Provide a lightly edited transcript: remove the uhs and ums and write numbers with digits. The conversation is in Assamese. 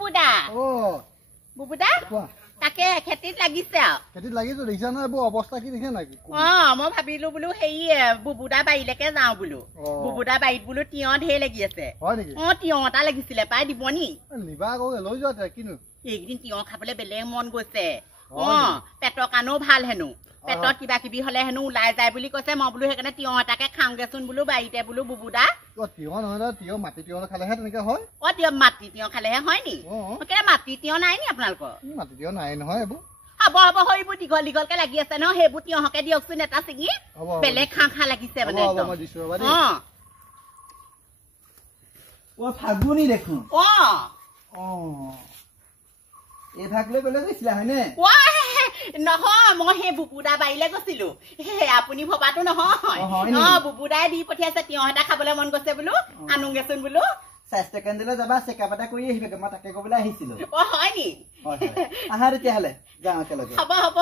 বুবুদা ও বুবুদা কোৱা তাকে খেতিত লাগিছে খেতিত লাগিছো দেখিছা নহয় এইবোৰ অৱস্থা কি দেখিছা নাকি মই ভাবিলো বোলো হেৰি বুবুদা বাৰীলৈকে যাওঁ বোলো বুবুদা বাৰীত বোলো তিয়হ ঢেৰ লাগি আছে হয় নেকি তিয়হ এটা লাগিছিলে পাই দিব নি নিবা আকৌ লৈ যোৱা কিনো এইকেইদিন তিয়হ খাবলৈ বেলেগ মন গৈছে পেটৰ কাৰণেও ভাল হেনো পেটত কিবা কিবি হলে হেনো ওলাই যায় বুলি কৈছে মই বোলো সেইকাৰণে তিয়হ এটাকে খাওঁগেচোন বোলো বাৰীতে বোলো বুবুদা তিয়হ নহয় তিয়হ মাটি তিয়হ খালেহে তেনেকে হয় তিয়হ মাটি তিয়হ খালেহে হয় নি মাটি তিয়হ নাই নি আপোনালোকৰ মাটি তিয়হ নাই নহয় এইবোৰ হ'ব হ'ব সেইবোৰ দীঘল দীঘলকে লাগি আছে ন সেইবোৰ তিয়হকে দিয়কচোন এটা ছিঙি বেলেগ খাঁ লাগিছে মানে ফাগুনি দেখোন এই ভাগ লৈ গলে গৈছিলা হয়নে নহয় মই সেই বুবুদা বাৰীলৈ গৈছিলো আপুনি ভবাটো নহয় বুবুদাই দি পঠিয়াইছে তিয়হ এটা খাবলৈ মন গৈছে বোলো আনোগেচোন বোলো স্বাস্থ্য কেন্দ্ৰলৈ যাবা চেকআপ এটা কৰি আহিবা মই তাকে কবলৈ আহিছিলো হয় নি আহা তেতিয়াহ'লে যাওঁ একেলগে হ'ব হ'ব